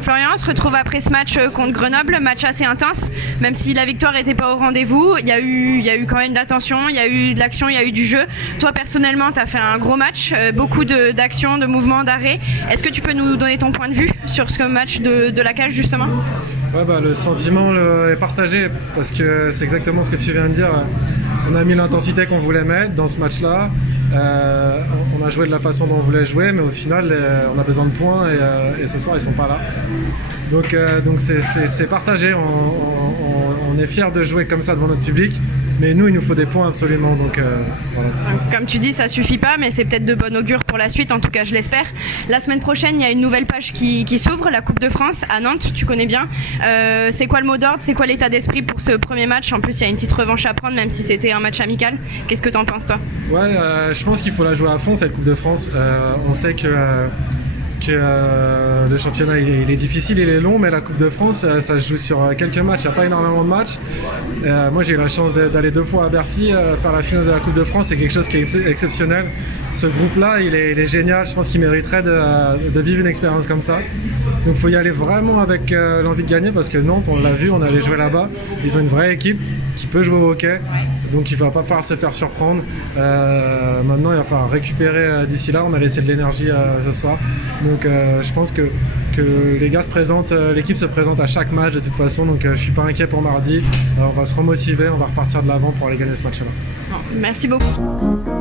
Donc Florian, on se retrouve après ce match contre Grenoble, match assez intense, même si la victoire n'était pas au rendez-vous. Il y a eu quand même de l'attention, il y a eu de l'action, il y a eu du jeu. Toi personnellement, tu as fait un gros match, beaucoup d'actions, de mouvements, d'arrêts. Est-ce que tu peux nous donner ton point de vue sur ce match de la cage justement ? Ouais, le sentiment est partagé parce que c'est exactement ce que tu viens de dire. On a mis l'intensité qu'on voulait mettre dans ce match-là. On a joué de la façon dont on voulait jouer, mais au final, on a besoin de points et ce soir, ils sont pas là. Donc c'est partagé. On est fiers de jouer comme ça devant notre public, mais il nous faut des points absolument. Donc voilà, c'est ça. Comme tu dis, ça suffit pas, mais c'est peut-être de bon augure pour la suite. En tout cas, je l'espère. La semaine prochaine, il y a une nouvelle page qui s'ouvre, la Coupe de France à Nantes. Tu connais bien. C'est quoi le mot d'ordre ? C'est quoi l'état d'esprit pour ce premier match ? En plus, il y a une petite revanche à prendre, même si c'était un match amical. Qu'est-ce que t'en penses, toi ? Ouais, je pense qu'il faut la jouer à fond cette Coupe de France. On sait que le championnat il est difficile, il est long, mais la Coupe de France ça se joue sur quelques matchs, il n'y a pas énormément de matchs. Moi j'ai eu la chance d'aller 2 fois à Bercy, faire la finale de la Coupe de France, c'est quelque chose qui est exceptionnel. Ce groupe-là il est génial, je pense qu'il mériterait de vivre une expérience comme ça. Donc il faut y aller vraiment avec l'envie de gagner, parce que Nantes, on l'a vu, on allait jouer là-bas, ils ont une vraie équipe qui peut jouer au hockey, donc il ne va pas falloir se faire surprendre. Maintenant il va falloir récupérer d'ici là, on a laissé de l'énergie ce soir. Donc je pense que les gars se présentent, l'équipe se présente à chaque match de toute façon, donc je suis pas inquiet pour mardi. On va se remotiver, on va repartir de l'avant pour aller gagner ce match-là. Bon, merci beaucoup.